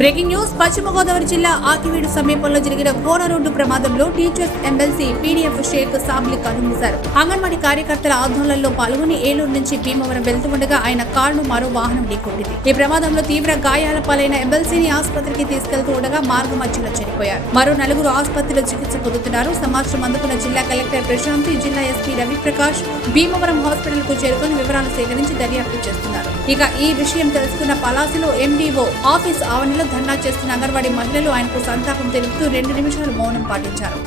Breaking news. పశ్చిమ గోదావరి జిల్లా ఆకివీడు సమీపంలో జరిగిన ఘోర రోడ్డు ప్రమాదంలో టీచర్స్ ఎమ్మెల్సీ పీడీఎఫ్ షేక్ సాబ్లి కన్నుమూశారు. అంగన్వాడీ కార్యకర్తల ఆందోళనలో పాల్గొని ఏలూరు నుంచి భీమవరం వెళ్తుండగా ఆయన కారును మరో వాహనం ఢీకొట్టింది. ఈ ప్రమాదంలో తీవ్ర గాయాల పాలైన ఎమ్మెల్సీని ఆసుపత్రికి తీసుకెళ్తూ ఉండగా మార్గ మధ్యలో చనిపోయారు. మరో నలుగురు ఆసుపత్రిలో చికిత్స పొందుతున్నారు. సమాచారం అందుకున్న జిల్లా కలెక్టర్ ప్రశాంతి, జిల్లా ఎస్పీ రవిప్రకాష్ భీమవరం హాస్పిటల్ కు చేరుకుని వివరాలు సేకరించి దర్యాప్తు చేస్తున్నారు. ఇక ఈ విషయం తెలుసుకున్న పలాసిలో ఎండీఓ ఆఫీస్ ఆవరణలో ధర్నా చేస్తున్న అంగన్వాడీ మహిళలు ఆయనకు సంతాపం తెలుపుతూ 2 నిమిషాలు మౌనం పాటించారు.